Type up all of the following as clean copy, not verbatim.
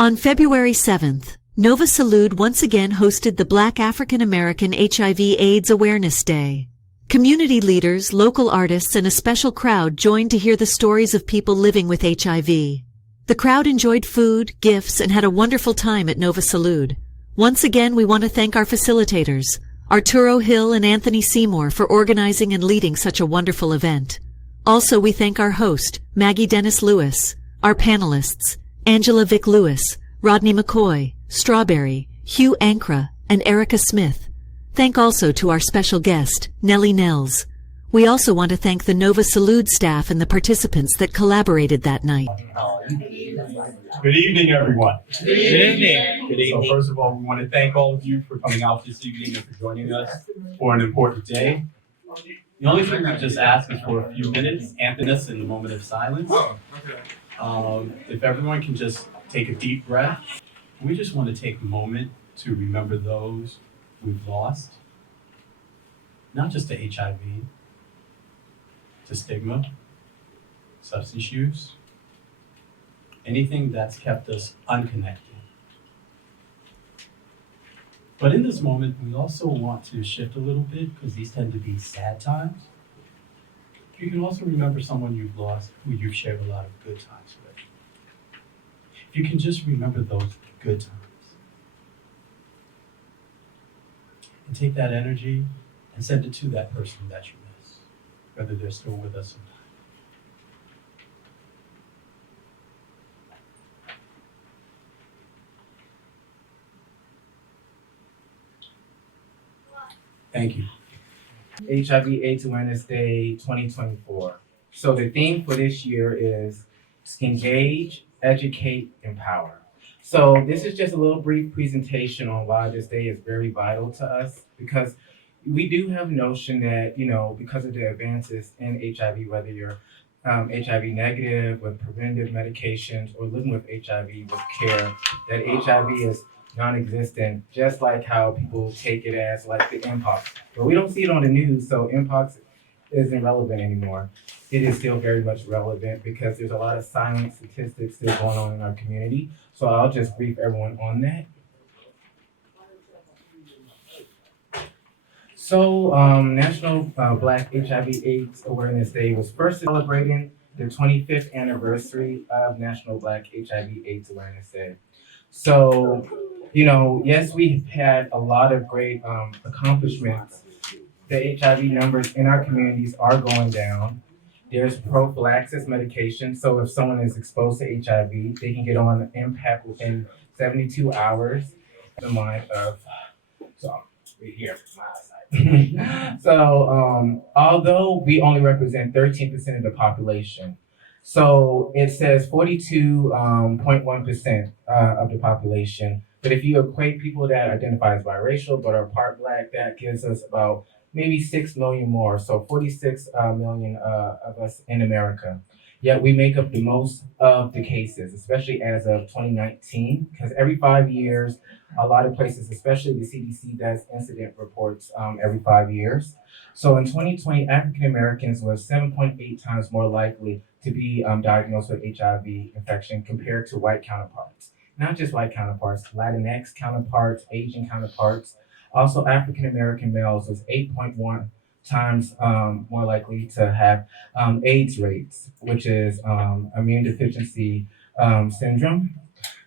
On February 7th, NovaSalud once again hosted the Black African American HIV/AIDS Awareness Day. Community leaders, local artists, and a special crowd joined to hear the stories of people living with HIV. The crowd enjoyed food, gifts, and had a wonderful time at NovaSalud. Once again, we want to thank our facilitators, Arturo Hill and Anthony Seymour, for organizing and leading such a wonderful event. Also, we thank our host, Maggie Dennis Lewis, our panelists, Angela Vick Lewis, Rodney McCoy, Strawberry, Hugh Ankra, and Erica Smith. Thank also to our special guest, Nellie Nels. We also want to thank the NovaSalud staff and the participants that collaborated that night. Good evening, everyone. Good evening. Good evening. So first of all, we want to thank all of you for coming out this evening and for joining us for an important day. The only thing we just ask is for a few minutes, Anthony, in the moment of silence. If everyone can just take a deep breath. We just want to take a moment to remember those we've lost, not just to HIV, to stigma, substance use, anything that's kept us unconnected. But in this moment, we also want to shift a little bit because these tend to be sad times. You can also remember someone you've lost who you've shared a lot of good times with. If you can just remember those good times and take that energy and send it to that person that you miss, whether they're still with us or not. Thank you. HIV/AIDS Awareness Day 2024. So the theme for this year is engage, educate, empower. So this is just a little brief presentation on why this day is very vital to us, because we do have a notion that, because of the advances in HIV, whether you're HIV negative with preventative medications or living with HIV with care, that HIV is non-existent, just like how people take it as like the Mpox. But we don't see it on the news, so Mpox isn't relevant anymore. It is still very much relevant because there's a lot of silent statistics still going on in our community. So I'll just brief everyone on that. So National Black HIV/AIDS Awareness Day was first celebrating the 25th anniversary of National Black HIV/AIDS Awareness Day. So, yes, we've had a lot of great accomplishments. The HIV numbers in our communities are going down. There's prophylaxis medication. So if someone is exposed to HIV, they can get on impact within 72 hours. The mind of, so right here, my side. So although we only represent 13% of the population, so it says 42.1% of the population. But if you equate people that identify as biracial but are part Black, that gives us about maybe 6 million more, so 46 million of us in America. Yet we make up the most of the cases, especially as of 2019, because every 5 years, a lot of places, especially the CDC, does incident reports every 5 years. So in 2020, African Americans were 7.8 times more likely to be diagnosed with HIV infection compared to white counterparts. Not just white counterparts, Latinx counterparts, Asian counterparts. Also, African American males was 8.1 times more likely to have AIDS rates, which is immune deficiency syndrome,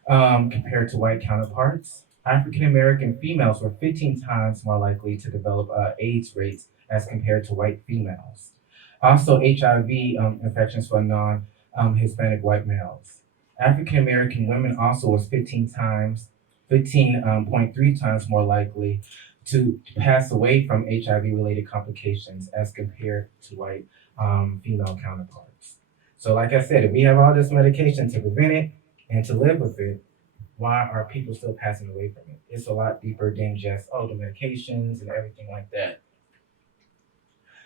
compared to white counterparts. African American females were 15 times more likely to develop AIDS rates as compared to white females. Also, HIV infections for non-Hispanic white males. African American women also was 15.3 times more likely to pass away from HIV-related complications as compared to white female counterparts. So like I said, if we have all this medication to prevent it and to live with it, why are people still passing away from it? It's a lot deeper than just, the medications and everything like that.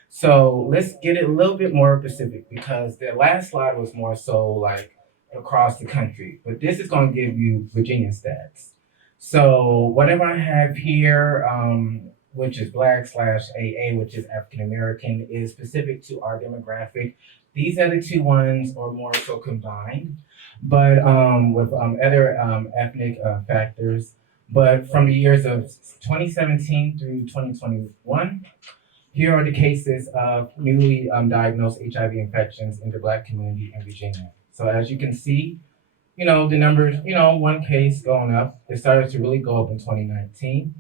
So let's get it a little bit more specific, because the last slide was more so like across the country, but this is going to give you Virginia stats. So whatever I have here, which is Black/AA, which is African American, is specific to our demographic. These other two ones are more so combined. but with other ethnic factors. But from the years of 2017 through 2021, here are the cases of newly diagnosed HIV infections in the Black community in Virginia. So as you can see, the numbers, one case going up. It started to really go up in 2019.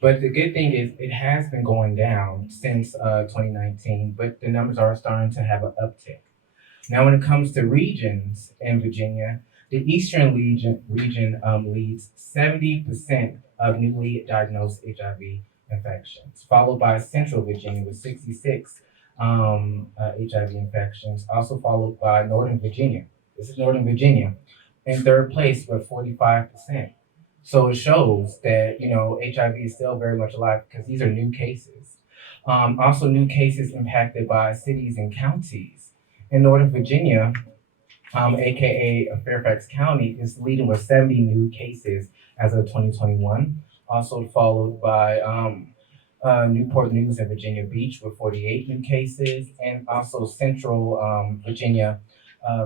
But the good thing is it has been going down since 2019, but the numbers are starting to have an uptick. Now, when it comes to regions in Virginia, the Eastern region leads 70% of newly diagnosed HIV infections, followed by Central Virginia with 66 HIV infections, also followed by Northern Virginia. This is Northern Virginia in third place with 45%. So it shows that, HIV is still very much alive because these are new cases. Also, new cases impacted by cities and counties. In Northern Virginia, aka Fairfax County, is leading with 70 new cases as of 2021. Also followed by Newport News and Virginia Beach with 48 new cases, and also Central Virginia,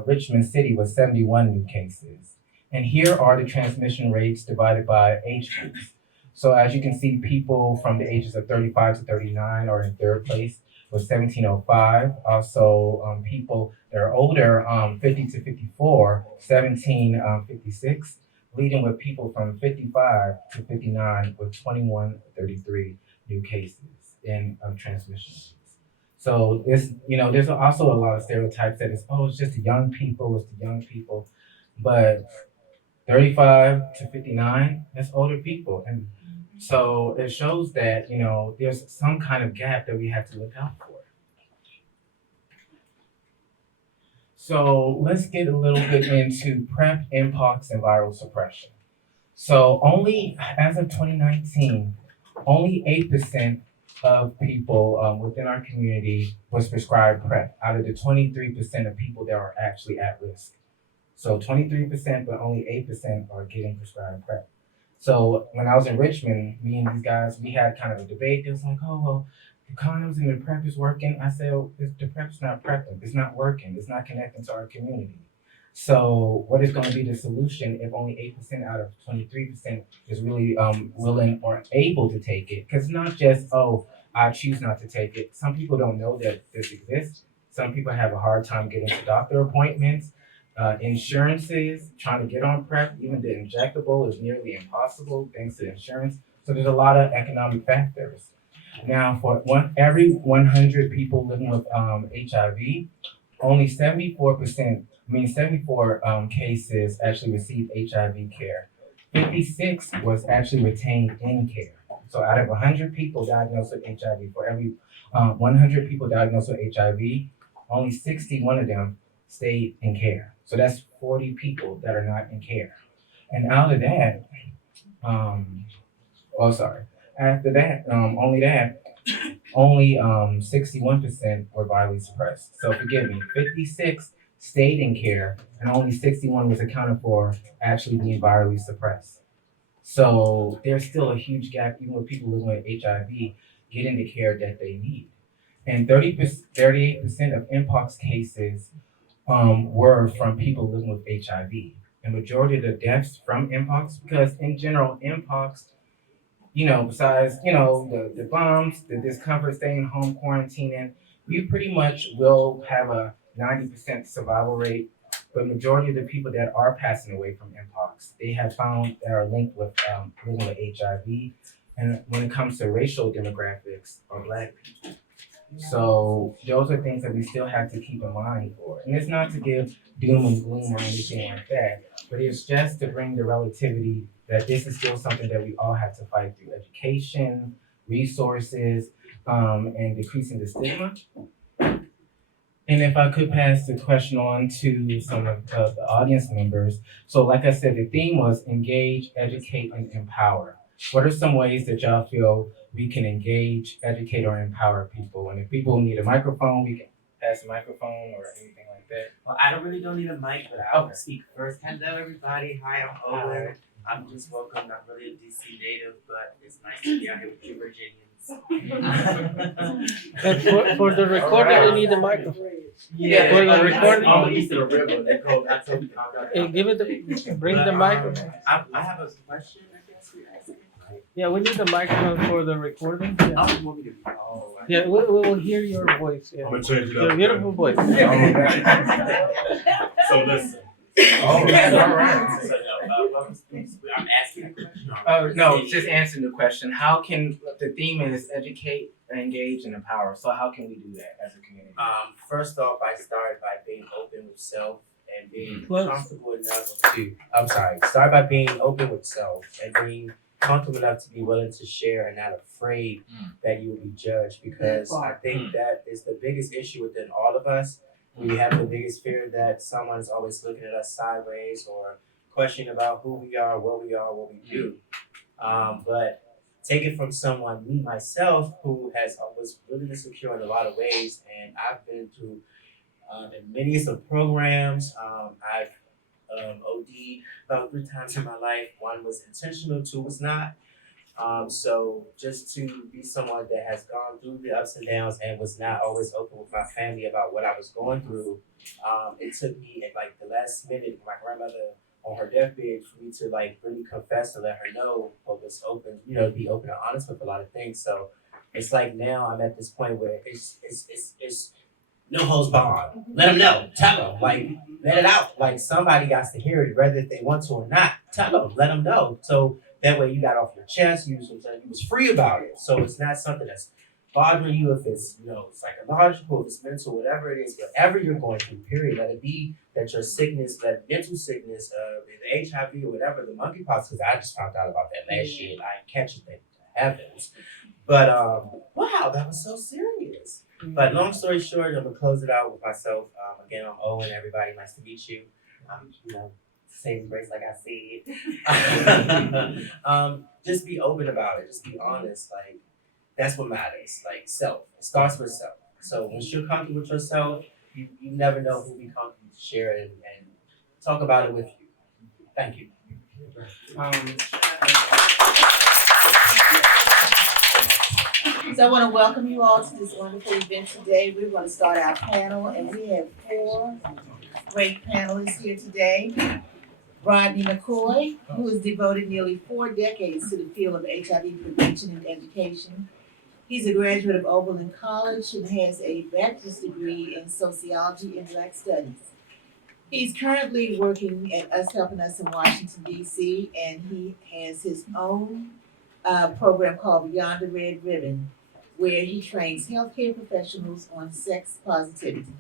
Richmond City with 71 new cases. And here are the transmission rates divided by age groups. So as you can see, people from the ages of 35 to 39 are in third place with 1705. Also, people that are older, 50 to 54, 1756, leading with people from 55 to 59 with 2133 new cases in transmission rates. So there's also a lot of stereotypes that it's just the young people, but 35 to 59, that's older people. And so it shows that, there's some kind of gap that we have to look out for. So let's get a little bit into PrEP, Mpox, and viral suppression. So as of 2019, only 8% of people within our community was prescribed PrEP out of the 23% of people that are actually at risk. So 23%, but only 8% are getting prescribed PrEP. So when I was in Richmond, me and these guys, we had kind of a debate. It was like, oh, well, the condoms and the PrEP is working. I said, oh, the PrEP's not prepping. It's not working. It's not connecting to our community. So what is going to be the solution if only 8% out of 23% is really willing or able to take it? Because not just, oh, I choose not to take it. Some people don't know that this exists. Some people have a hard time getting to doctor appointments. Insurances, trying to get on PrEP, even the injectable is nearly impossible thanks to insurance. So there's a lot of economic factors. Now, for every 100 people living with HIV, only 74 cases actually received HIV care. 56 was actually retained in care. So out of 100 people diagnosed with HIV, for every 100 people diagnosed with HIV, only 61 of them stayed in care. So that's 40 people that are not in care. And out of that, after that, only 61% were virally suppressed. So forgive me, 56 stayed in care, and only 61 was accounted for actually being virally suppressed. So there's still a huge gap, even with people living with HIV getting the care that they need. And 38% of Mpox cases were from people living with HIV. The majority of the deaths from Mpox, because in general, Mpox, besides, the bumps, the discomfort, staying home, quarantining, you pretty much will have a 90% survival rate. But majority of the people that are passing away from Mpox, they have found that are linked with living with HIV. And when it comes to racial demographics, are Black people. So those are things that we still have to keep in mind for. And it's not to give doom and gloom or anything like that, but it's just to bring the relativity that this is still something that we all have to fight through education, resources, and decreasing the stigma. And if I could pass the question on to some of the audience members. So like I said, the theme was engage, educate, and empower. What are some ways that y'all feel we can engage, educate, or empower people? And if people need a microphone, we can pass a microphone or anything like that. Well, I don't need a mic, but I'll speak first. Hello, everybody. Hi, I'm Owen. I'm just welcome. I'm really a DC native, but it's nice to be out here with you Virginians. And for the recorder, you need a microphone. Yeah, For the recording. Oh, east of the river. They call. I told you. Give it bring the microphone. I have a question. I guess we ask. Yeah, we need the microphone for the recording. Yeah, Oh, you want me to? Oh, yeah we will hear your voice. Yeah. I'm gonna change it Your up. beautiful voice. So listen. Oh, that's all right. So, I'm asking a question. No, just answering the question. How can the theme is educate, engage, and empower? So how can we do that as a community? First off, I started by being open with self and being Close. comfortable enough to. I'm sorry. Start by being open with self and being comfortable enough to be willing to share and not afraid that you will be judged. Because I think that is the biggest issue within all of us. We have the biggest fear that someone is always looking at us sideways or questioning about who we are, what we do. But take it from someone, me myself, who was really insecure in a lot of ways, and I've been through in many some programs. I've OD'd about 3 times in my life. 1 was intentional, 2 was not. So just to be someone that has gone through the ups and downs and was not always open with my family about what I was going through, it took me at like the last minute, my grandmother on her deathbed, for me to like really confess and let her know what was open, be open and honest with a lot of things. So it's like now I'm at this point where it's no holds barred. Let them know. Tell them. Like, let it out. Like, somebody got to hear it, whether if they want to or not. Tell them. Let them know. So that way you got off your chest. You was free about it. So it's not something that's bothering you if it's, psychological, if it's mental, whatever it is, whatever you're going through, period. Let it be that your sickness, that mental sickness, the HIV or whatever, the monkeypox, because I just found out about that last year and I ain't catch it, thank heavens. But, wow, that was so serious. But long story short, I'm gonna close it out with myself. Again, I'm Owen. Everybody, nice to meet you. Same embrace like I said. Just be open about it. Just be honest. Like that's what matters. Like self. It starts with self. So once you're comfortable with yourself, you never know who will be comfortable to share it and talk about it with you. Thank you. So I want to welcome you all to this wonderful event today. We're going to start our panel, and we have 4 great panelists here today. Rodney McCoy, who has devoted nearly 4 decades to the field of HIV prevention and education. He's a graduate of Oberlin College and has a bachelor's degree in sociology and Black studies. He's currently working at helping us in Washington, D.C., and he has his own program called Beyond the Red Ribbon, where he trains healthcare professionals on sex positivity.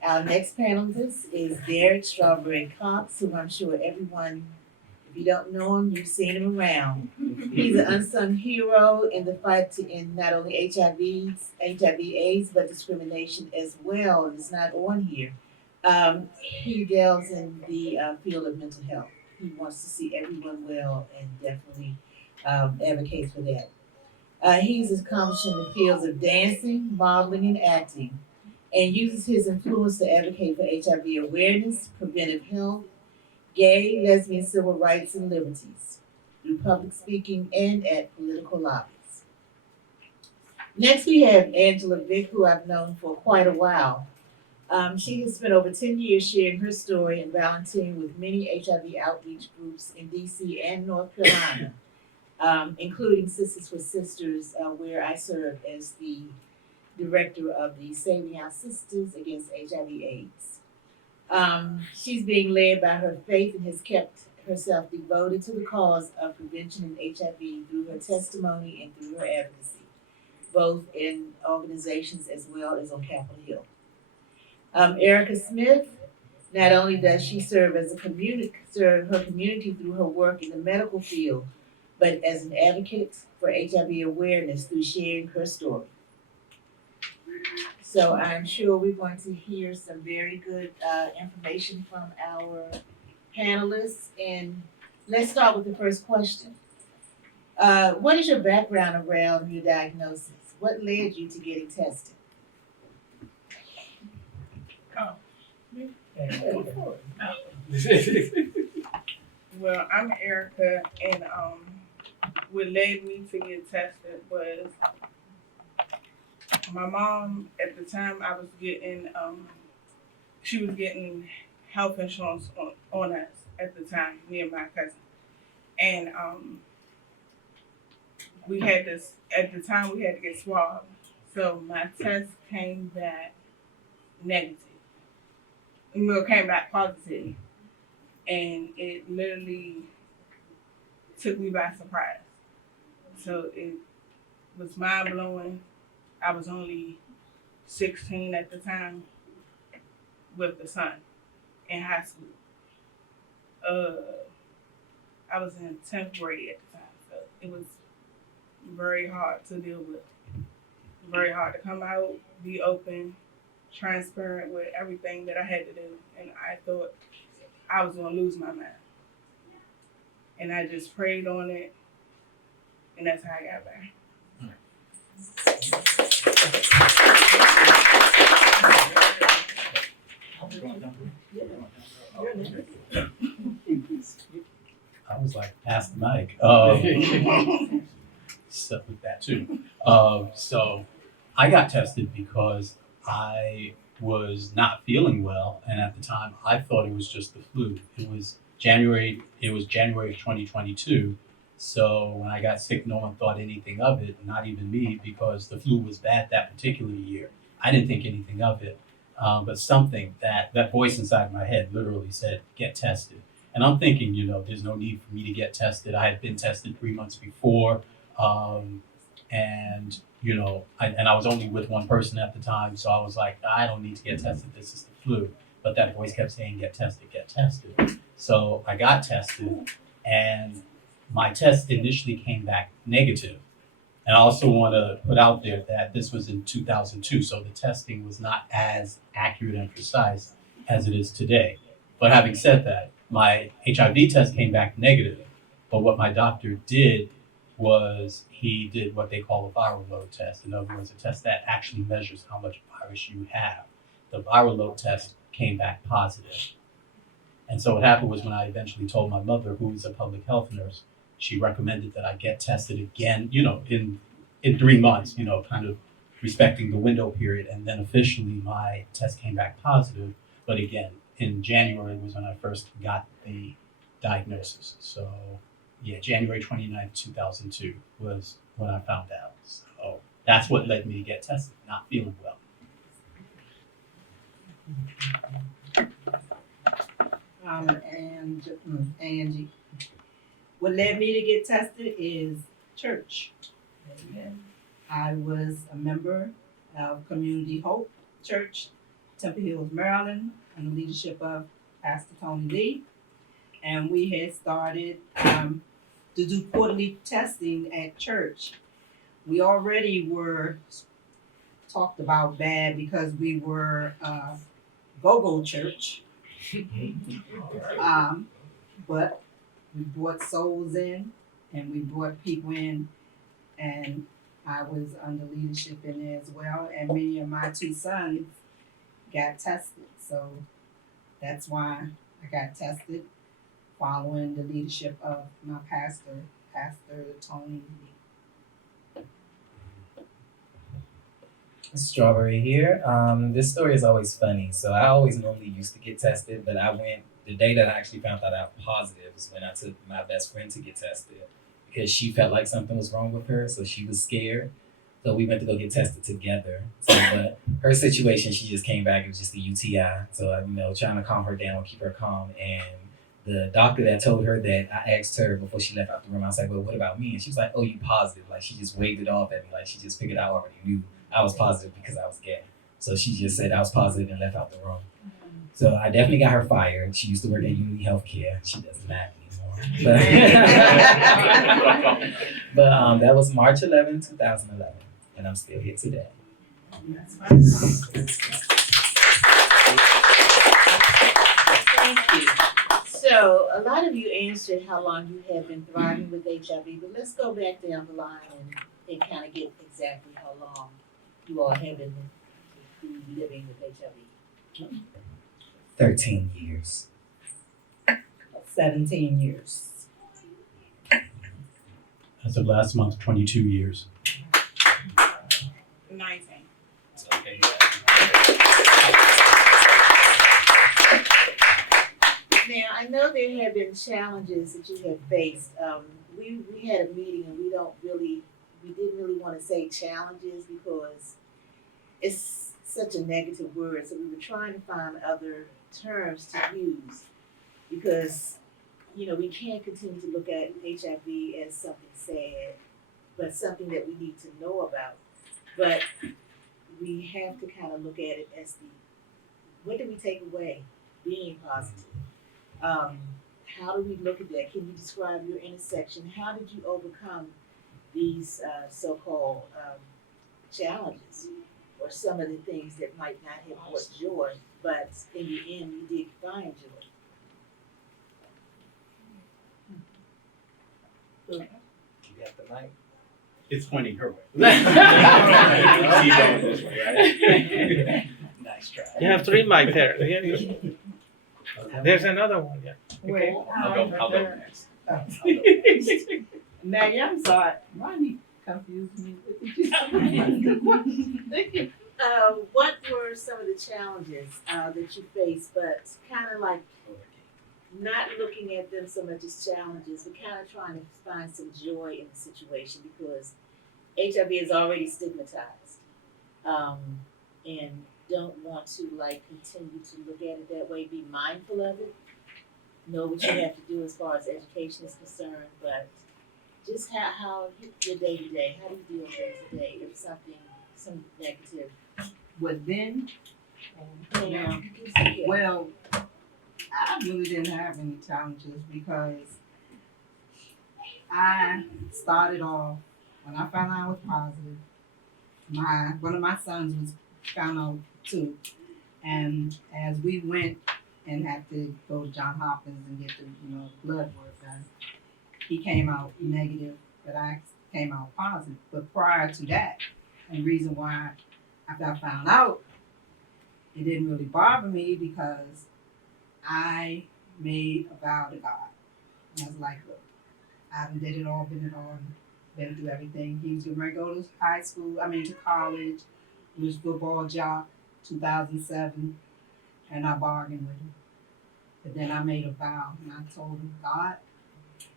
Our next panelist is Derek Strawberry Cox, who I'm sure everyone, if you don't know him, you've seen him around. He's an unsung hero in the fight to end not only HIV/AIDS, but discrimination as well, and it's not on here. He delves in the field of mental health. He wants to see everyone well and definitely advocates for that. He's accomplished in the fields of dancing, modeling, and acting, and uses his influence to advocate for HIV awareness, preventive health, gay, lesbian civil rights and liberties, through public speaking and at political lobbies. Next, we have Angela Vick, who I've known for quite a while. She has spent over 10 years sharing her story and volunteering with many HIV outreach groups in DC and North Carolina, including Sisters with Sisters, where I serve as the director of the Saving Our Sisters Against HIV/AIDS. She's being led by her faith and has kept herself devoted to the cause of prevention in HIV through her testimony and through her advocacy, both in organizations as well as on Capitol Hill. Erica Smith, not only does she serve her community through her work in the medical field, but as an advocate for HIV awareness through sharing her story. So I'm sure we're going to hear some very good information from our panelists. And let's start with the first question. What is your background around your diagnosis? What led you to getting tested? Well, I'm Erica, and what led me to get tested was my mom at the time I was getting she was getting health insurance on us at the time, me and my cousin. And we had this at the time we had to get swabbed. So my test came back negative. Well, came back positive. And it literally took me by surprise. So it was mind blowing. I was only 16 at the time with the son in high school. I was in 10th grade at the time, so it was very hard to deal with. Very hard to come out, be open, transparent with everything that I had to do. And I thought I was going to lose my mind. And I just prayed on it, and that's how I got back. I was like, pass the mic. Stuff with that too. So I got tested because I was not feeling well, and at the time I thought it was just the flu. It was January of 2022. So when I got sick, no one thought anything of it, not even me, because the flu was bad that particular year. I didn't think anything of it. But something that voice inside my head literally said, get tested. And I'm thinking, there's no need for me to get tested. I had been tested 3 months before. And I was only with one person at the time. So I was like, I don't need to get tested. This is the flu. But that voice kept saying, get tested, get tested. So I got tested, and my test initially came back negative. And I also want to put out there that this was in 2002, so the testing was not as accurate and precise as it is today. But having said that, my HIV test came back negative. But what my doctor did was he did what they call a viral load test. In other words, a test that actually measures how much virus you have. The viral load test came back positive. And so what happened was when I eventually told my mother, who is a public health nurse, she recommended that I get tested again, in 3 months, kind of respecting the window period. And then officially my test came back positive. But again, in January was when I first got the diagnosis. So yeah, January 29th, 2002 was when I found out. So that's what led me to get tested, not feeling well. And Angie, what led me to get tested is church. I was a member of Community Hope Church, Temple Hills, Maryland, under the leadership of Pastor Tony Lee. And we had started to do quarterly testing at church. We already were talked about bad because we were go-go church. But we brought souls in, and we brought people in, and I was under leadership in there as well, and many of my 2 sons got tested. So that's why I got tested, following the leadership of my pastor, Pastor Tony Lee. Strawberry here. This story is always funny. So I always normally used to get tested, but I went the day that I actually found out I was positive is when I took my best friend to get tested because she felt like something was wrong with her, so she was scared. So we went to go get tested together. So, but her situation, she just came back. It was just a UTI. So trying to calm her down, keep her calm, and the doctor that told her that, I asked her before she left out the room. I was like, "Well, what about me?" And she was like, "Oh, you positive?" Like she just waved it off at me, like she just figured I already knew I was positive because I was gay. So she just said I was positive and left out the room. So I definitely got her fired. She used to work at Unity Healthcare. She does not anymore. But that was March 11, 2011. And I'm still here today. Thank you. So a lot of you answered how long you have been thriving with HIV, but let's go back down the line and kind of get exactly how long you all have been living with HIV. 13 years. 17 years. As of last month, 22 years. 19. Okay. Now, I know there have been challenges that you have faced. We had a meeting and we didn't really want to say challenges because it's such a negative word. So we were trying to find other terms to use because, we can't continue to look at HIV as something sad, but something that we need to know about. But we have to kind of look at it as what do we take away being positive? How do we look at that? Can you describe your intersection? How did you overcome these so-called challenges or some of the things that might not have brought joy, but in the end you did find joy? You got the mic? It's pointing her way. She's going this way, right? Nice try. You have 3 mic there. There's another one, yeah. Wait, I'll go next. Maggie, I'm sorry. Ronnie confused me. What were some of the challenges that you faced, but kind of like not looking at them so much as challenges, but kind of trying to find some joy in the situation because HIV is already stigmatized, and don't want to continue to look at it that way. Be mindful of it. Know what you have to do as far as education is concerned, but just how your day to day. How do you deal with things today if some negative? But then, Yeah. well, I really didn't have any challenges because I started off when I found out I was positive. One of my sons was found out too, and as we went and had to go to Johns Hopkins and get the blood work done, he came out negative, but I came out positive. But prior to that, and the reason why after I found out, it didn't really bother me because I made a vow to God. And I was like, look, I done did it all, been through everything. He was getting ready to go to college. He was football job, 2007, and I bargained with him. But then I made a vow, and I told him, God, if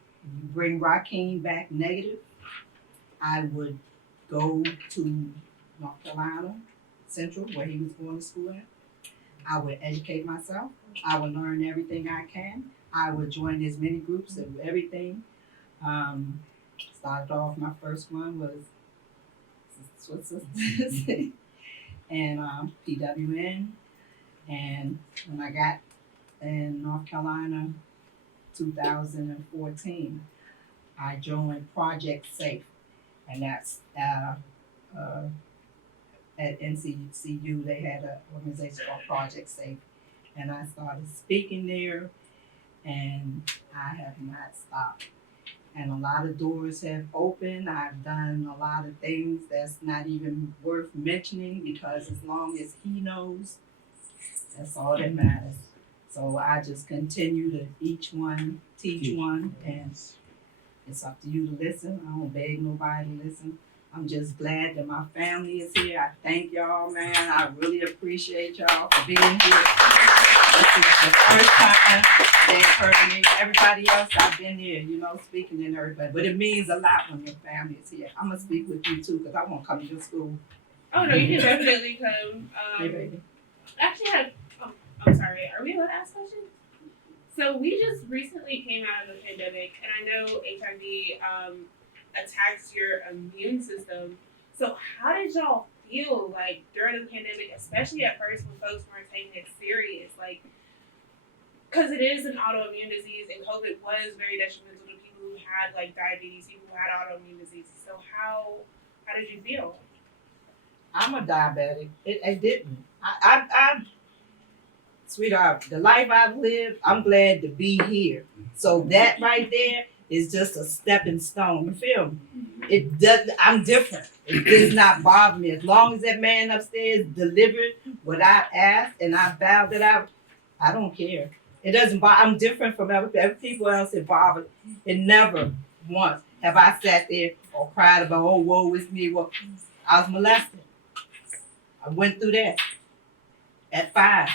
you bring Rakeem back negative, I would go to North Carolina Central, where he was going to school at. I would educate myself. I would learn everything I can. I would join as many groups and everything. Started off, my first one was Switzerland and PWN. And when I got in North Carolina, 2014, I joined Project Safe, and that's at NCCU. They had an organization called Project Safe, and I started speaking there, and I have not stopped. And a lot of doors have opened. I've done a lot of things that's not even worth mentioning because as long as he knows, that's all that matters. So I just continue to teach one, and it's up to you to listen. I don't beg nobody to listen. I'm just glad that my family is here. I thank y'all, man. I really appreciate y'all for being here. This is the first time they've heard me. Everybody else, I've been here, speaking in everybody. But it means a lot when your family is here. I'm going to speak with you too, because I want to come to your school. Oh, no, you can definitely come. Hey, baby. Actually, I'm sorry, are we allowed to ask questions? So we just recently came out of the pandemic, and I know HIV attacks your immune system. So how did y'all feel during the pandemic, especially at first when folks weren't taking it serious? Because it is an autoimmune disease, and COVID was very detrimental to people who had diabetes, people who had autoimmune diseases. So how did you feel? I'm a diabetic. It didn't. I sweetheart, the life I've lived, I'm glad to be here. So that right there is just a stepping stone. You feel me? I'm different. It does not bother me. As long as that man upstairs delivered what I asked and I vowed that I don't care. It doesn't bother. I'm different from every people else. It bothers. It never. once have I sat there or cried about, oh, woe is me. Well, I was molested. I went through that at 5.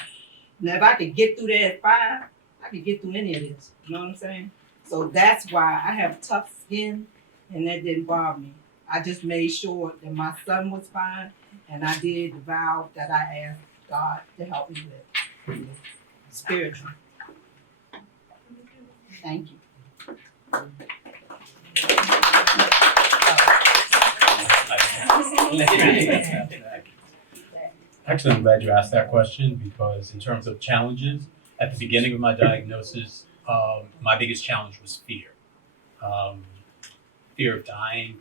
Now, if I could get through that at 5, I could get through any of this. You know what I'm saying? So that's why I have tough skin, and that didn't bother me. I just made sure that my son was fine, and I did the vow that I asked God to help me with. Spiritually. Thank you. Actually, I'm glad you asked that question because in terms of challenges, at the beginning of my diagnosis, my biggest challenge was fear. Fear of dying,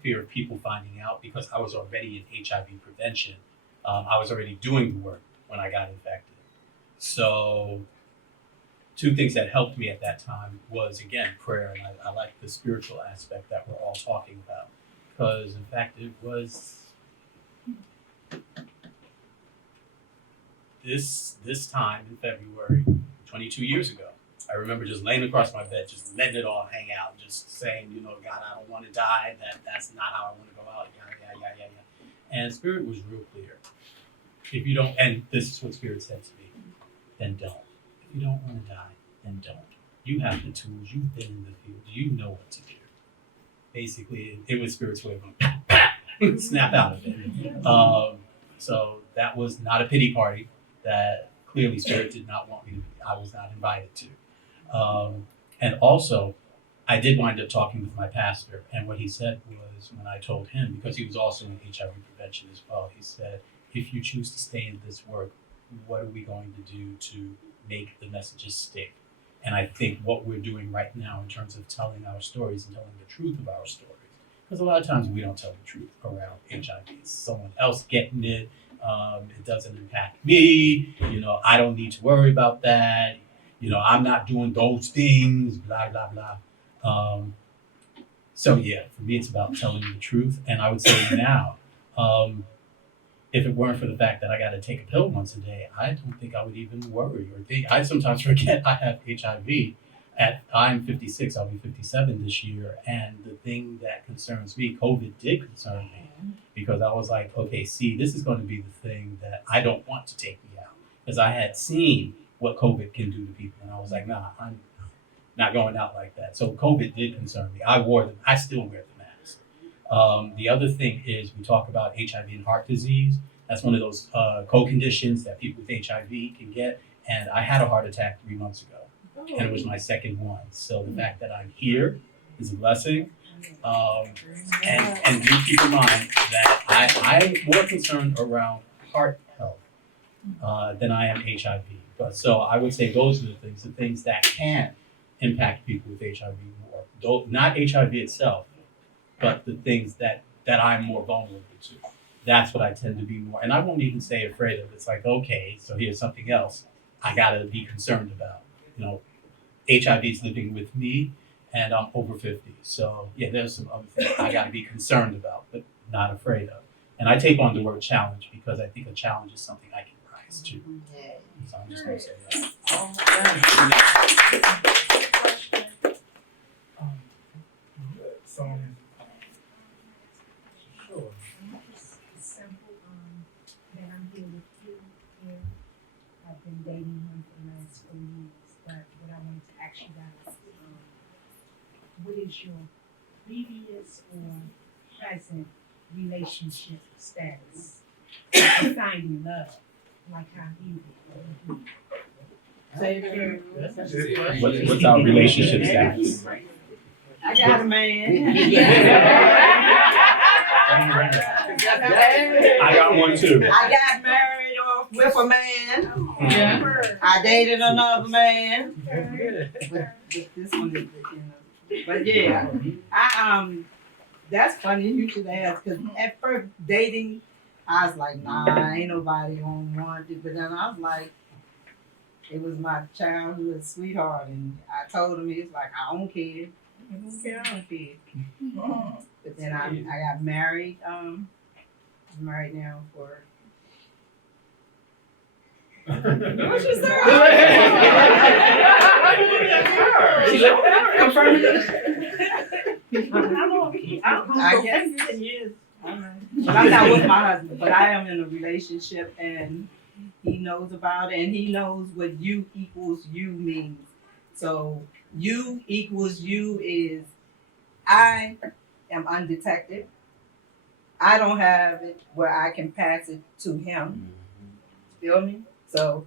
fear of people finding out because I was already in HIV prevention. I was already doing the work when I got infected. So 2 things that helped me at that time was, again, prayer. And I like the spiritual aspect that we're all talking about because, in fact, it was this time in February, 22 years ago. I remember just laying across my bed, just letting it all hang out, just saying, God, I don't want to die. That's not how I want to go out. Yeah. And Spirit was real clear. If you don't, and this is what Spirit said to me, then don't. If you don't want to die, then don't. You have the tools. You've been in the field. You know what to do. Basically, it was Spirit's way of snap out of it. So that was not a pity party that clearly Spirit did not want me to be. I was not invited to. And also, I did wind up talking with my pastor, and what he said was, when I told him, because he was also in HIV prevention as well, he said, if you choose to stay in this work, what are we going to do to make the messages stick? And I think what we're doing right now in terms of telling our stories and telling the truth of our stories, because a lot of times we don't tell the truth around HIV. It's someone else getting it. It doesn't impact me. I don't need to worry about that. I'm not doing those things, blah, blah, blah. So yeah, for me, it's about telling the truth. And I would say now, if it weren't for the fact that I got to take a pill once a day, I don't think I would even worry or think. I sometimes forget I have HIV. I'm 56, I'll be 57 this year. And the thing that concerns me, COVID did concern me because I was like, okay, see, this is going to be the thing that I don't want to take me out because I had seen what COVID can do to people. And I was like, nah, I'm not going out like that. So COVID did concern me. I still wear the mask. The other thing is we talk about HIV and heart disease. That's one of those co-conditions that people with HIV can get. And I had a heart attack 3 months ago. And it was my second one. So the fact that I'm here is a blessing. And do keep in mind that I'm more concerned around heart health than I am HIV. But so I would say those are the things that can impact people with HIV more. Though not HIV itself, but the things that I'm more vulnerable to. That's what I tend to be more. And I won't even say afraid of. It's like, okay, so here's something else I gotta be concerned about. HIV is living with me and I'm over 50. So yeah, there's some other things I gotta be concerned about, but not afraid of. And I take on the word challenge because I think a challenge is something I can rise to. So I'm just gonna say that. Sure. Simple, that I'm here with you here. I've been dating him for the last 4 years, but what I wanted to ask you guys, what is your previous or present relationship status? Finding love, like how you did. What's our relationship status? I got a man. I got one too. I got married off with a man. Yeah. I dated another man. But this one is, but yeah, that's funny you should ask because at first dating, I was like, nah, ain't nobody gonna want it. But then I was like, it was my childhood sweetheart, and I told him, he's like, I don't care. I don't care. But then I got married. I'm married now for. What you say? Confirm it. I guess 10 years. I don't know. But I'm not with my husband, but I am in a relationship and he knows about it and he knows what you equals you means. So you equals you is I am undetected. I don't have it where I can pass it to him. Feel me? So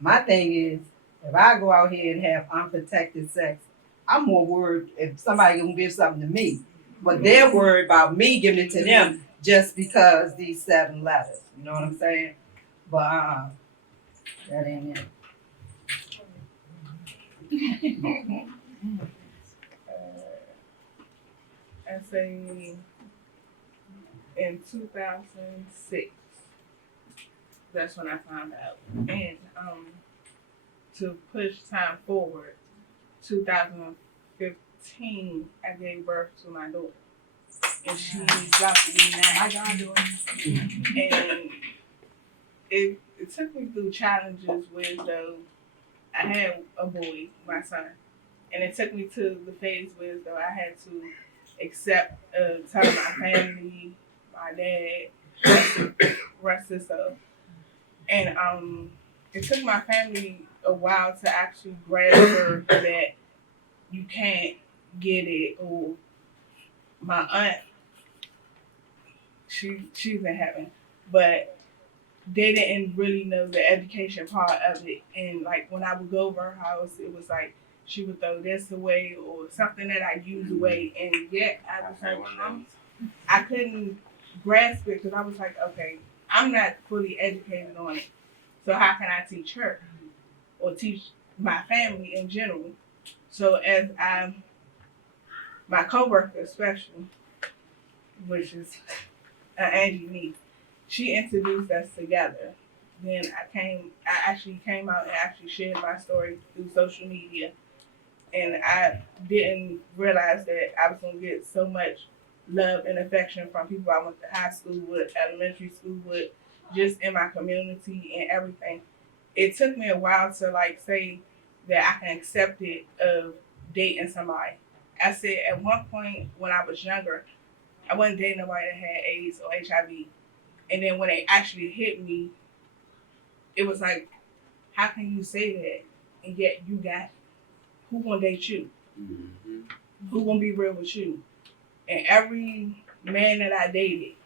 my thing is, if I go out here and have unprotected sex, I'm more worried if somebody gonna give something to me. But they're worried about me giving it to them just because these 7 letters. You know what I'm saying? But that ain't it. I say in 2006, that's when I found out. And to push time forward, 2015, I gave birth to my daughter. And she's about to be 9. My God, doing And it took me through challenges where though I had a boy, my son. And it took me to the phase where though I had to accept telling my family, my dad, rest of stuff. And it took my family a while to actually grasp that you can't get it. Or my aunt, she's in heaven, but they didn't really know the education part of it. And like when I would go over her house, it was like she would throw this away or something that I used away, and yet I was like, I couldn't grasp it because I was like, okay, I'm not fully educated on it, so how can I teach her or teach my family in general? So as my coworker especially, which is Angie Nee, she introduced us together. Then I actually came out and actually shared my story through social media. And I didn't realize that I was going to get so much love and affection from people I went to high school with, elementary school with, just in my community and everything. It took me a while to like say that I can accept it of dating somebody. I said at one point when I was younger, I wasn't dating nobody that had AIDS or HIV. And then when it actually hit me, it was like, how can you say that and yet you got it? Who gonna date you? Who gonna be real with you? And every man that I dated,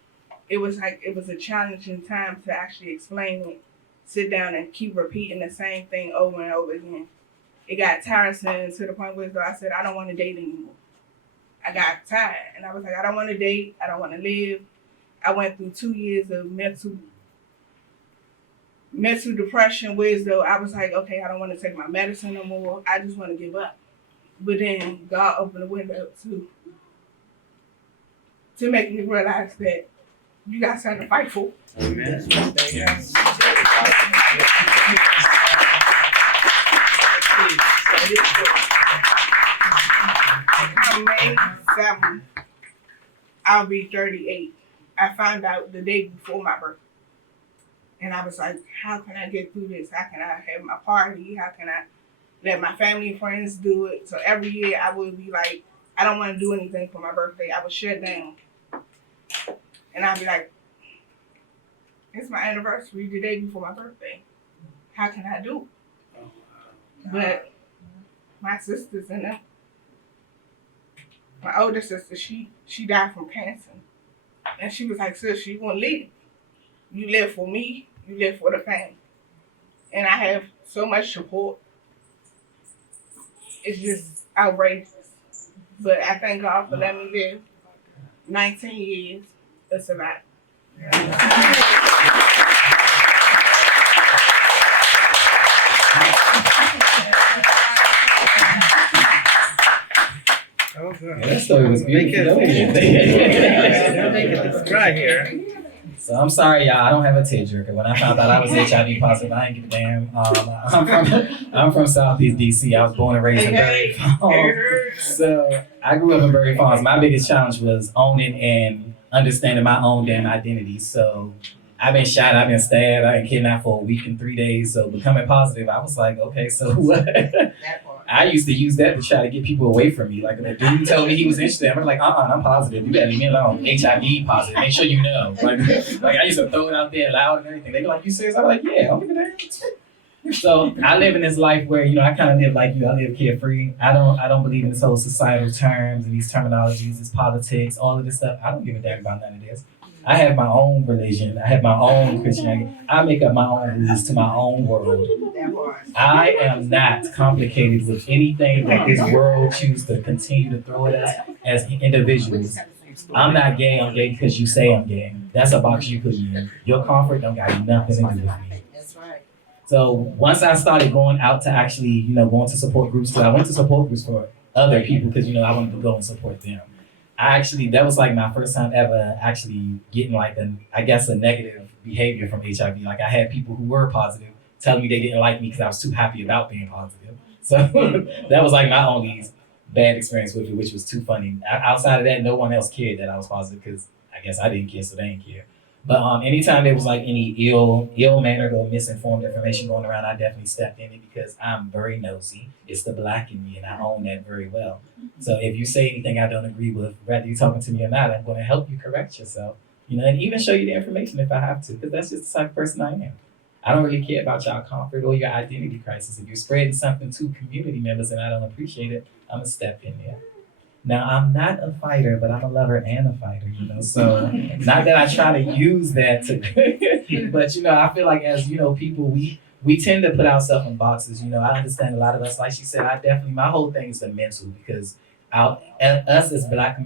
it was like it was a challenging time to actually explain it, sit down and keep repeating the same thing over and over again. It got tiresome to the point where I said, I don't want to date anymore. I got tired and I was like, I don't want to date, I don't want to live. I went through 2 years of mental depression, where though I was like, okay, I don't want to take my medicine no more. I just want to give up. But then God opened the window to make me realize that you got something to fight for. Amen. On May 7th, I'll be 38. I found out the day before my birthday. And I was like, how can I get through this? How can I have my party? How can I let my family and friends do it? So every year I would be like, I don't want to do anything for my birthday. I would shut down. And I'd be like, it's my anniversary the day before my birthday. How can I do it? But my sisters and them, my older sister, she died from cancer. And she was like, sis, you won't leave. You live for me, you live for the family. And I have so much support. It's just outrageous. But I thank God for letting me live 19 years to survive. Oh, good. That story was beautiful. Right here. So I'm sorry, y'all. I don't have a tearjerker. When I found out I was HIV positive, I didn't give a damn. I'm from Southeast DC. I was born and raised in Berry Falls. So I grew up in Berry Falls. My biggest challenge was owning and understanding my own damn identity. So I've been shot, I've been stabbed, I've been kidnapped for a week and 3 days. So becoming positive, I was like, okay, so what? I used to use that to try to get people away from me. Like, if a dude told me he was interested, I'm like, I'm positive. You better leave me alone. HIV positive. Make sure you know. Like I used to throw it out there loud and everything. They be like, you serious? I'm like, yeah, I'm gonna So I live in this life where, I kind of live like you. I live carefree. I don't believe in this whole societal terms and these terminologies, this politics, all of this stuff. I don't give a damn about none of this. I have my own religion. I have my own Christianity. I make up my own rules to my own world. I am not complicated with anything that this world chooses to continue to throw at us as individuals. I'm not gay. I'm gay because you say I'm gay. That's a box you put me in. Your comfort don't got nothing to do with me. That's right. So once I started going out to actually, going to support groups, because I went to support groups for other people because, I wanted to go and support them. That was like my first time ever actually getting like a negative behavior from HIV. Like I had people who were positive telling me they didn't like me because I was too happy about being positive. So that was like my only bad experience with it, which was too funny. Outside of that, no one else cared that I was positive because I guess I didn't care, so they didn't care. But anytime there was like any ill-mannered or misinformed information going around, I definitely stepped in it because I'm very nosy. It's the Black in me, and I own that very well. So if you say anything I don't agree with, whether you're talking to me or not, I'm going to help you correct yourself. And even show you the information if I have to, because that's just the type of person I am. I don't really care about y'all comfort or your identity crisis. If you're spreading something to community members and I don't appreciate it, I'm going to step in there. Now, I'm not a fighter, but I'm a lover and a fighter, So, not that I try to use that to, but, I feel like as, people, we tend to put ourselves in boxes. I understand a lot of us, like she said, my whole thing is the mental because us as black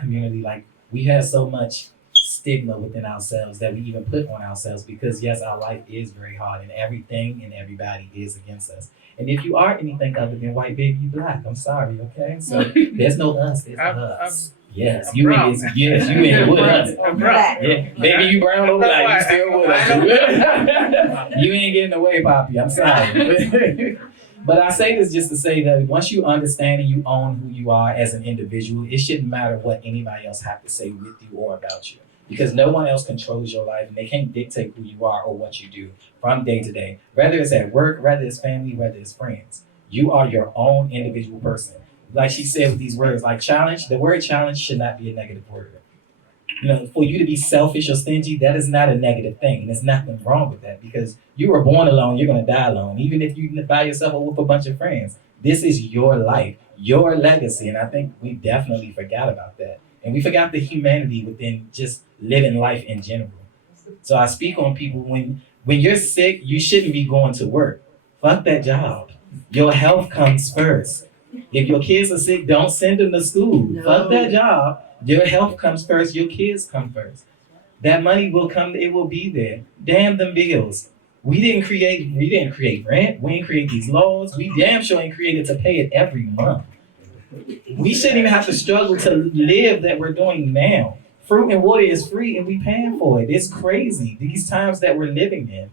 community, like we have so much stigma within ourselves that we even put on ourselves because yes, our life is very hard and everything and everybody is against us. And if you are anything other than white, baby, you Black. I'm sorry, okay? So there's no us, there's us. Yes, you in this. Yes, you in with us. I'm brown. Yeah, baby, you brown or black, you still with us. You ain't getting away, Poppy. I'm sorry. But I say this just to say that once you understand and you own who you are as an individual, it shouldn't matter what anybody else have to say with you or about you. Because no one else controls your life and they can't dictate who you are or what you do from day to day. Whether it's at work, whether it's family, whether it's friends. You are your own individual person. Like she said with these words, like challenge, the word challenge should not be a negative word. For you to be selfish or stingy, that is not a negative thing. And there's nothing wrong with that because you were born alone, you're going to die alone. Even if you by yourself or with a bunch of friends, this is your life, your legacy. And I think we definitely forgot about that. And we forgot the humanity within just living life in general. So I speak on people when you're sick, you shouldn't be going to work. Fuck that job. Your health comes first. If your kids are sick, don't send them to school. No. Fuck that job. Your health comes first. Your kids come first. That money will come. It will be there. Damn them bills. We didn't create rent. We didn't create these laws. We damn sure ain't created to pay it every month. We shouldn't even have to struggle to live that we're doing now. Fruit and water is free and we paying for it. It's crazy, these times that we're living in.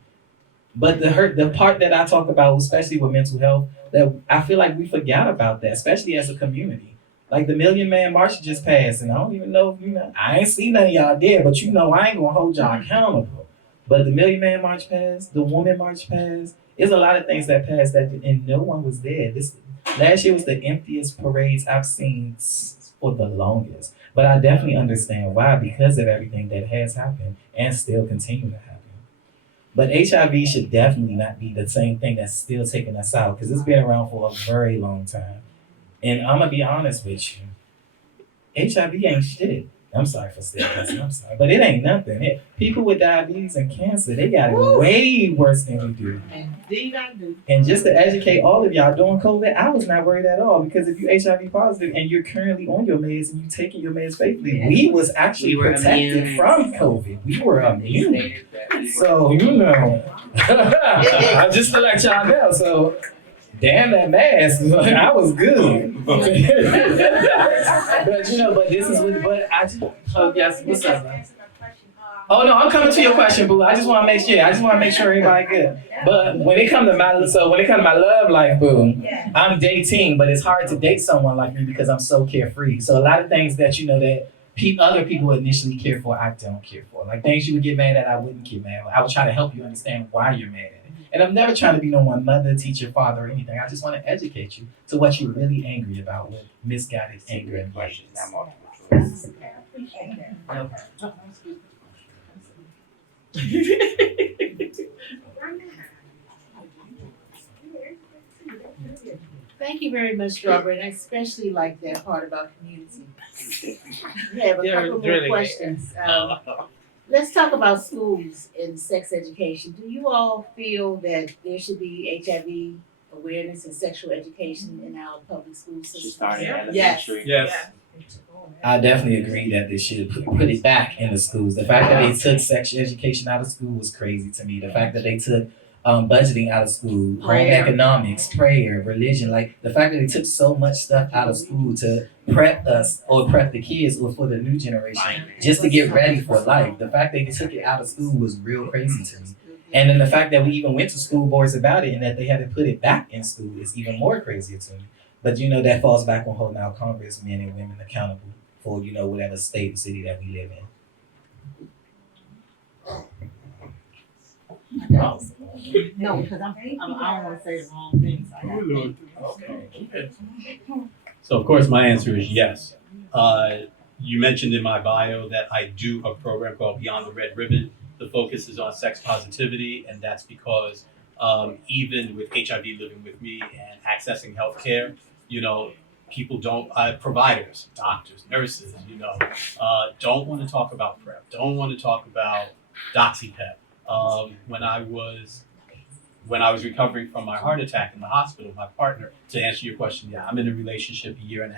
But the part that I talk about, especially with mental health, that I feel like we forgot about that, especially as a community. Like the Million Man March just passed, and I don't even know if I ain't seen none of y'all there, but I ain't gonna hold y'all accountable. But the Million Man March passed, the Woman March passed. There's a lot of things that passed and no one was there. Last year was the emptiest parades I've seen for the longest. But I definitely understand why, because of everything that has happened and still continue to happen. But HIV should definitely not be the same thing that's still taking us out, because it's been around for a very long time. And I'm going to be honest with you. HIV ain't shit. I'm sorry for still cussing, I'm sorry. But it ain't nothing. People with diabetes and cancer, they got it way worse than we do. Indeed I do. And just to educate all of y'all, during COVID, I was not worried at all, because if you're HIV positive and you're currently on your meds and you're taking your meds faithfully, we was actually protected from COVID. We were immune. So, just to let y'all know, so damn that mask, I was good. But this is what, yes, what's up, man? Oh no, I'm coming to your question, boo. I just want to make sure everybody good. But when it comes to my love life, boo, I'm dating, but it's hard to date someone like me because I'm so carefree. So a lot of things that that other people initially care for, I don't care for. Like things you would get mad at, I wouldn't get mad at. I would try to help you understand why you're mad at it. And I'm never trying to be no one mother, teacher, father, or anything. I just want to educate you to what you're really angry about with misguided anger and questions. Thank you very much, Strawberry, and I especially like that part about community. We have a Yeah, couple more really. questions. Let's talk about schools and sex education. Do you all feel that there should be HIV awareness and sexual education in our public school system? Yes. Yes. I definitely agree that they should put it back in the schools. The fact that they took sexual education out of school was crazy to me. The fact that they took budgeting out of school, home Prayer. economics, prayer, religion, like the fact that they took so much stuff out of school to prep us or prep the kids or for the new generation just to get ready for life. The fact that they took it out of school was real crazy to me. And then the fact that we even went to school boards about it and that they had to put it back in school is even more crazy to me. But you know, that falls back on holding our congressmen and women accountable for, you know, whatever state or city that we live in. No, because I don't want to say the wrong things. So of course, my answer is yes. You mentioned in my bio that I do a program called Beyond the Red Ribbon. The focus is on sex positivity, and that's because even with HIV living with me and accessing healthcare, you know, people don't, providers, doctors, nurses, you know, don't want to talk about PrEP, don't want to talk about DoxyPep. When I was recovering from my heart attack in the hospital, my partner, to answer your question, yeah, I'm in a relationship 1.5 years.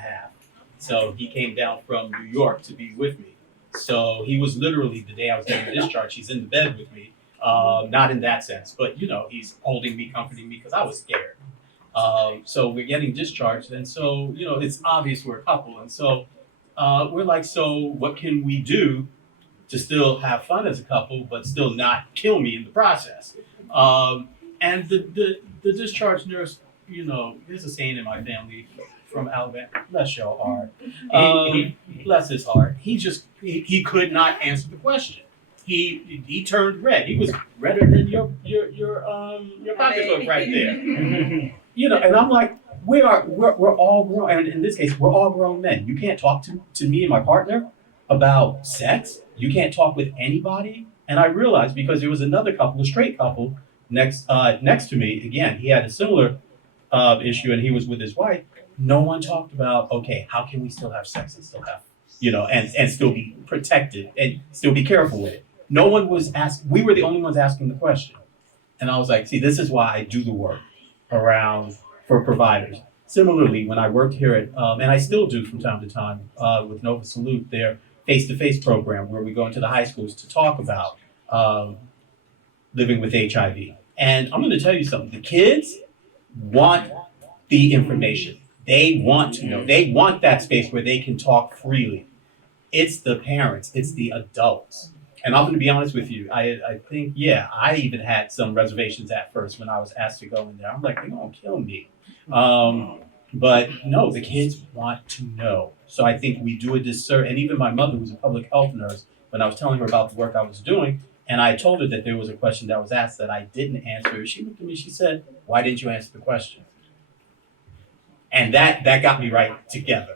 So he came down from New York to be with me. So he was literally, the day I was getting discharged, he's in the bed with me. Not in that sense, but you know, he's holding me, comforting me because I was scared. So we're getting discharged, and so, you know, it's obvious we're a couple. And so we're like, so what can we do to still have fun as a couple, but still not kill me in the process? And the discharge nurse, you know, there's a saying in my family from Alabama, bless your heart. Bless his heart. He could not answer the question. He turned red. He was redder than your pocketbook right there. You know, and I'm like, we're all grown, and in this case, we're all grown men. You can't talk to me and my partner about sex. You can't talk with anybody. And I realized, because there was another couple, a straight couple, next to me. Again, he had a similar issue, and he was with his wife. No one talked about, okay, how can we still have sex and still have, you know, and still be protected and still be careful with it. No one was asking. We were the only ones asking the question. And I was like, see, this is why I do the work around for providers. Similarly, when I worked here at, and I still do from time to time with NovaSalud, their face-to-face program where we go into the high schools to talk about living with HIV. And I'm going to tell you something. The kids want the information. They want to know. They want that space where they can talk freely. It's the parents. It's the adults. And I'm going to be honest with you. I think, yeah, I even had some reservations at first when I was asked to go in there. I'm like, they're going to kill me. But no, the kids want to know. So I think we do a disservice. And even my mother, who's a public health nurse, when I was telling her about the work I was doing, and I told her that there was a question that was asked that I didn't answer, she looked at me, she said, why didn't you answer the question? And that got me right together.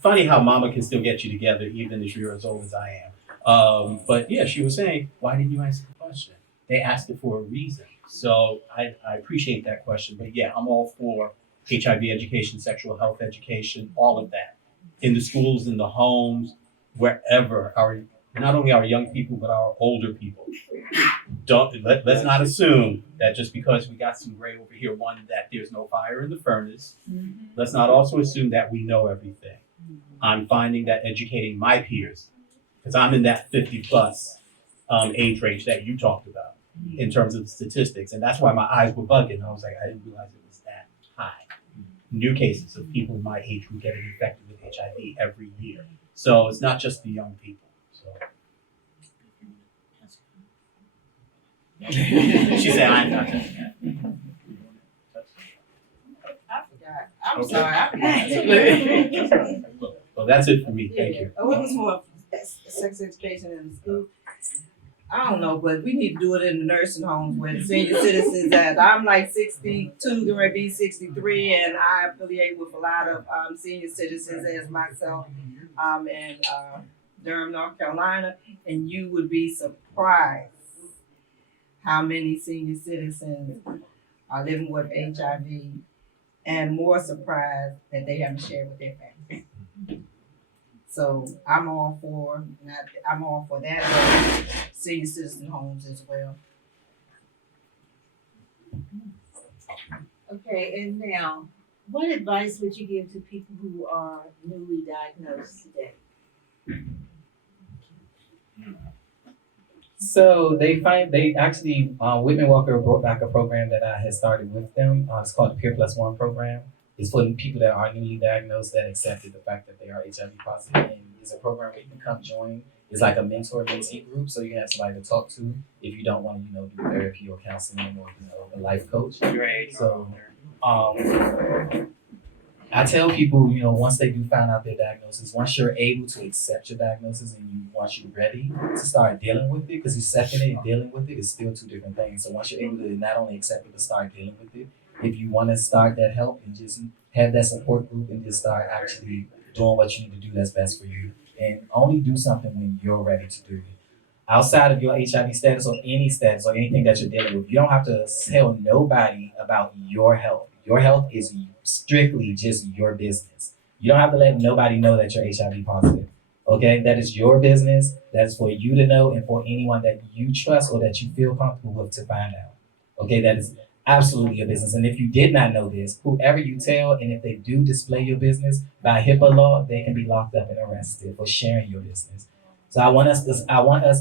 Funny how mama can still get you together even as you're as old as I am. But yeah, she was saying, why didn't you answer the question? They asked it for a reason. So I appreciate that question. But yeah, I'm all for HIV education, sexual health education, all of that. In the schools, in the homes, wherever, not only our young people, but our older people. Let's not assume that just because we got some gray over here, one, that there's no fire in the furnace. Let's not also assume that we know everything. I'm finding that educating my peers, because I'm in that 50 plus age range that you talked about in terms of statistics. And that's why my eyes were bugging. I was like, I didn't realize it was that high. New cases of people in my age group getting infected with HIV every year. So it's not just the young people. So she said, I'm not touching that. I forgot. I'm Okay. sorry. I forgot. Well, that's it for me. Thank you. Oh, it was more sex education in the school. I don't know, but we need to do it in the nursing homes where the senior citizens at. I'm like 62, going to be 63, and I affiliate with a lot of senior citizens as myself in Durham, North Carolina, and you would be surprised how many senior citizens are living with HIV, and more surprised that they haven't shared with their families. So I'm all for that senior citizen homes as well. Okay, and now, what advice would you give to people who are newly diagnosed today? So they actually Whitman Walker brought back a program that I had started with them. It's called the Peer Plus One program. It's for people that are newly diagnosed that accepted the fact that they are HIV positive, and it's a program where you can come join. It's like a mentor mentee group, so you can have somebody to talk to if you don't want to, do therapy or counseling or a life coach. So I tell people, once they do find out their diagnosis, once you're able to accept your diagnosis and once you're ready to start dealing with it, because accepting it and dealing with it is still two different things. So once you're able to not only accept it, but start dealing with it, if you want to start that help and just have that support group and just start actually doing what you need to do that's best for you, and only do something when you're ready to do it. Outside of your HIV status or any status or anything that you're dealing with, you don't have to tell nobody about your health. Your health is strictly just your business. You don't have to let nobody know that you're HIV positive. Okay? That is your business. That is for you to know and for anyone that you trust or that you feel comfortable with to find out. Okay? That is absolutely your business. And if you did not know this, whoever you tell, and if they do display your business by HIPAA law, they can be locked up and arrested for sharing your business. So I want us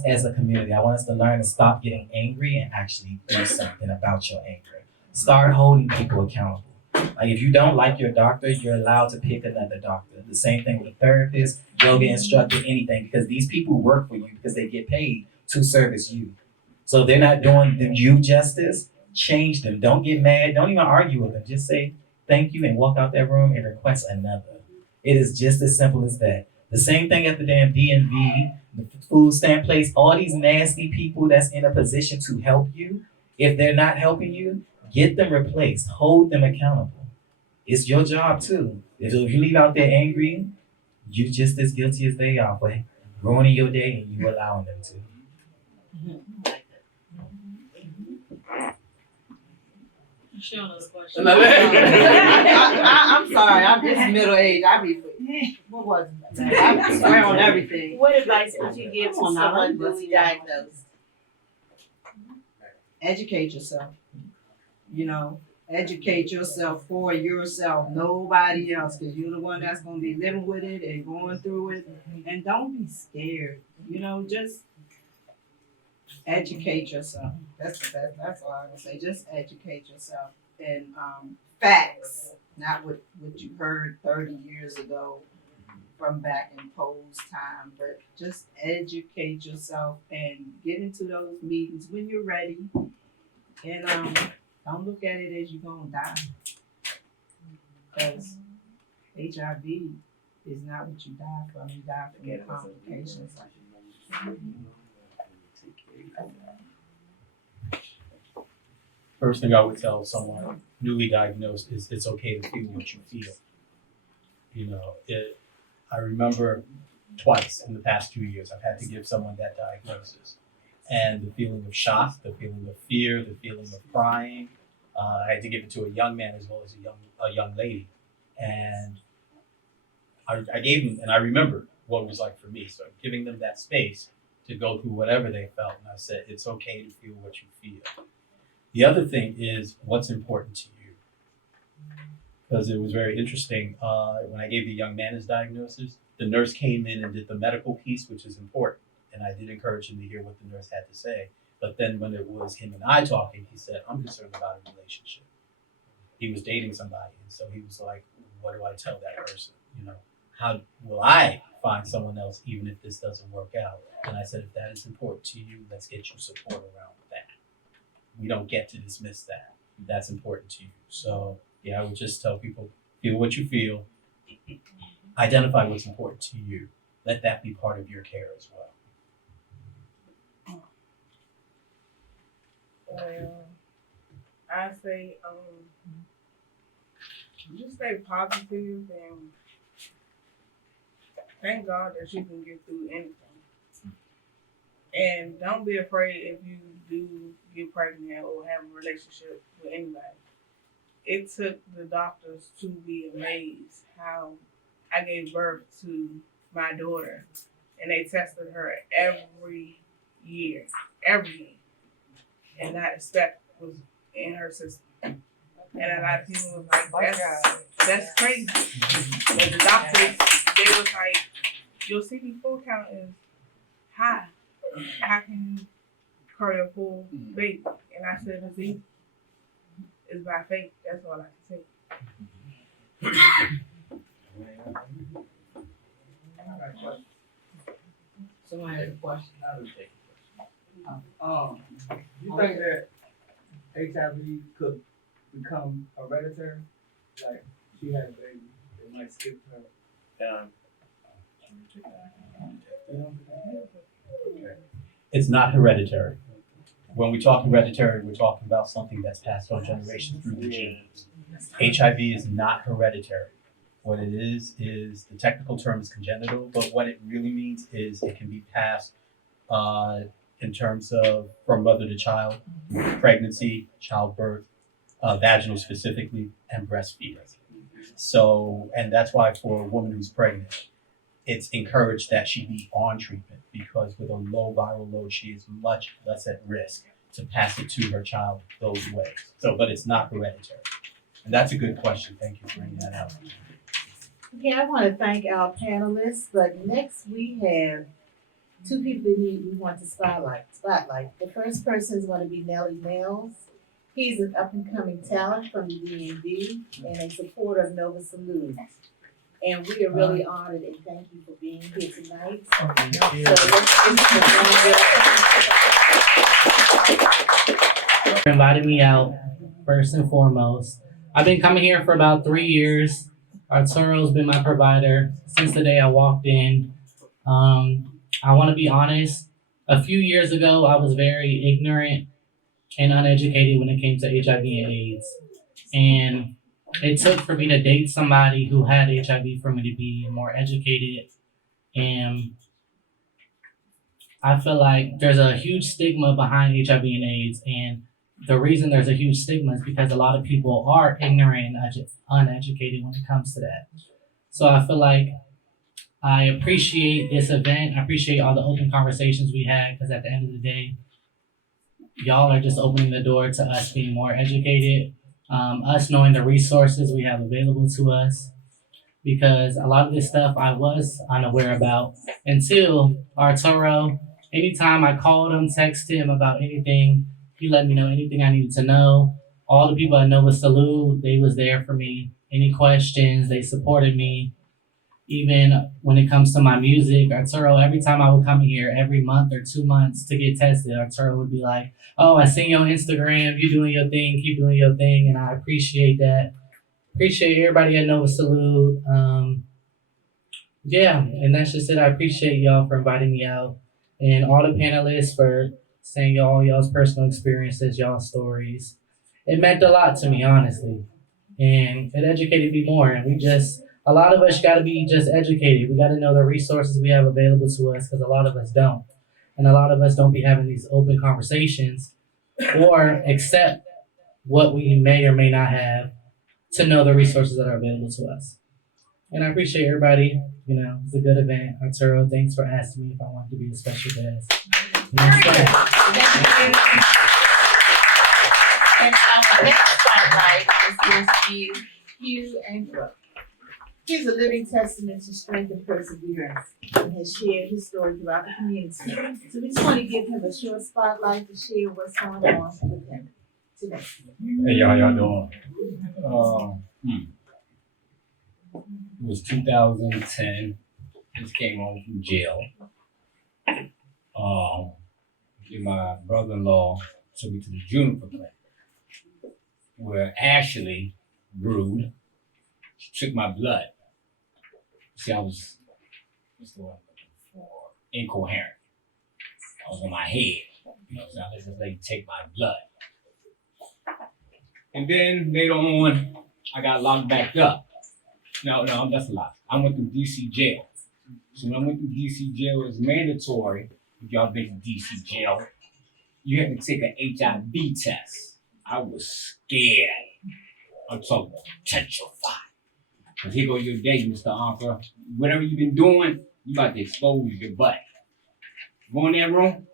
as a community, I want us to learn to stop getting angry and actually do something about your anger. Start holding people accountable. Like if you don't like your doctor, you're allowed to pick another doctor. The same thing with a therapist, yoga instructor, anything, because these people work for you because they get paid to service you. So if they're not doing you justice, change them. Don't get mad. Don't even argue with them. Just say thank you and walk out that room and request another. It is just as simple as that. The same thing at the damn DMV, the food stamp place, all these nasty people that's in a position to help you. If they're not helping you, get them replaced. Hold them accountable. It's your job too. If you leave out there angry, you're just as guilty as they are for ruining your day and you allowing them to. I'm sorry, I'm just middle aged. What was it? I swear on everything. What advice would you give to someone newly diagnosed? Educate yourself. Educate yourself for yourself, nobody else, because you're the one that's going to be living with it and going through it. And don't be scared. Just educate yourself. That's the best. That's all I would say. Just educate yourself and facts, not what you heard 30 years ago from back in Poe's time, but just educate yourself and get into those meetings when you're ready. And don't look at it as you're gonna die, because HIV is not what you die from. You die from the complications. First thing I would tell someone newly diagnosed is it's okay to feel what you feel. I remember twice in the past 2 years I've had to give someone that diagnosis. And the feeling of shock, the feeling of fear, the feeling of crying. I had to give it to a young man as well as a young lady. And I gave them, and I remember what it was like for me. So giving them that space to go through whatever they felt. And I said, it's okay to feel what you feel. The other thing is what's important to you. Because it was very interesting. When I gave the young man his diagnosis, the nurse came in and did the medical piece, which is important. And I did encourage him to hear what the nurse had to say. But then when it was him and I talking, he said, I'm concerned about a relationship. He was dating somebody. And so he was like, what do I tell that person? How will I find someone else even if this doesn't work out? And I said, if that is important to you, let's get you support around that. We don't get to dismiss that. That's important to you. So yeah, I would just tell people, feel what you feel. Identify what's important to you. Let that be part of your care as well. Well, I say, just stay positive and thank God that you can get through anything. And don't be afraid if you do get pregnant or have a relationship with anybody. It took the doctors to be amazed how I gave birth to my daughter, and they tested her every year, and not a speck was in her system. And a lot of people was like, that's crazy. But the doctors, they was like, your CD4 count is high. How can you carry a full baby? And I said, it's easy. It's by faith. That's all I can say. Somebody has a question. You think that HIV could become hereditary? Like she had a baby, it might skip her. It's not hereditary. When we talk hereditary, we're talking about something that's passed on generations through the genes. HIV is not hereditary. What it is the technical term is congenital, but what it really means is it can be passed in terms of from mother to child, pregnancy, childbirth, vaginal specifically, and breastfeeding. So, and that's why for a woman who's pregnant, it's encouraged that she be on treatment because with a low viral load, she is much less at risk to pass it to her child those ways. So, but it's not hereditary. And that's a good question. Thank you for bringing that out. Okay, I want to thank our panelists, but next we have two people we want to spotlight. The first person is going to be Nellie Mills. He's an up-and-coming talent from the DMV and a supporter of NovaSalud. And we are really honored and thank you for being here tonight. For inviting me out, first and foremost. I've been coming here for about 3 years. Arturo's been my provider since the day I walked in. I want to be honest. A few years ago, I was very ignorant and uneducated when it came to HIV and AIDS. And it took for me to date somebody who had HIV for me to be more educated. And I feel like there's a huge stigma behind HIV and AIDS. And the reason there's a huge stigma is because a lot of people are ignorant and uneducated when it comes to that. So I feel like I appreciate this event. I appreciate all the open conversations we had because at the end of the day, y'all are just opening the door to us being more educated, us knowing the resources we have available to us. Because a lot of this stuff I was unaware about until Arturo. Anytime I called him, texted him about anything, he let me know anything I needed to know. All the people at NovaSalud, they was there for me. Any questions, they supported me. Even when it comes to my music, Arturo, every time I would come here every month or 2 months to get tested, Arturo would be like, oh, I seen you on Instagram, you doing your thing, keep doing your thing, and I appreciate that. Appreciate everybody at NovaSalud. Yeah, and that's just it. I appreciate y'all for inviting me out and all the panelists for saying y'all's personal experiences, y'all's stories. It meant a lot to me, honestly, and it educated me more. And a lot of us got to be just educated. We got to know the resources we have available to us because a lot of us don't. And a lot of us don't be having these open conversations or accept what we may or may not have to know the resources that are available to us. And I appreciate everybody. You know, it's a good event. Arturo, thanks for asking me if I wanted to be a special guest. Thank you. And our next spotlight is going to be Hugh Angelo. He's a living testament to strength and perseverance and has shared his story throughout the community. So we just want to give him a short spotlight to share what's going on with him today. Hey y'all, how y'all doing? It was 2010. Just came home from jail. My brother-in-law took me to the Juniper Clinic, where Ashley Brood, she took my blood. See, I was, what's the word I'm looking for? Incoherent. I was in my head. You know, so I let this lady take my blood. And then later on, I got locked back up. No, that's a lie. I went through DC jail. So when I went through DC jail, it was mandatory, if y'all been to DC jail, you had to take an HIV test. I was scared. I'm talking petrified. Cause here go your day, Mr. Arthur. Whatever you've been doing, you about to expose your butt. Go in that room.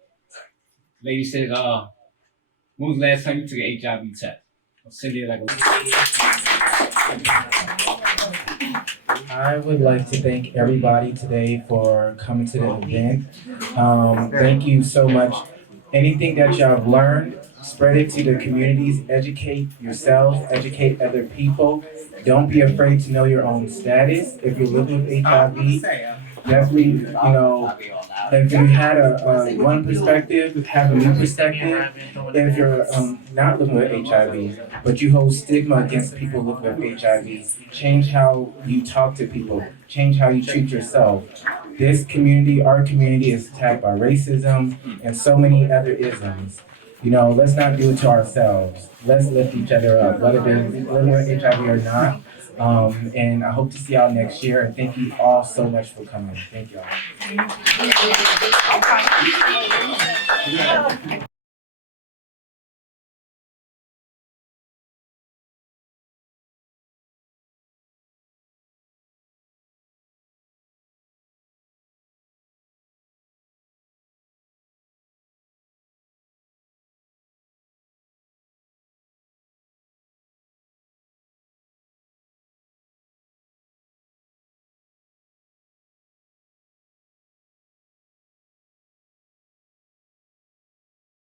Lady says, when was the last time you took an HIV test? I'll send it like I would like to thank everybody today for coming to the event. Thank you so much. Anything that y'all have learned, spread it to the communities, educate yourselves, educate other people. Don't be afraid to know your own status. If you're living with HIV, definitely, if you had a one perspective, have a new perspective. If you're not living with HIV, but you hold stigma against people living with HIV, change how you talk to people, change how you treat yourself. This community, our community, is attacked by racism and so many other isms. Let's not do it to ourselves. Let's lift each other up, whether they're living with HIV or not. And I hope to see y'all next year. And thank you all so much for coming. Thank y'all.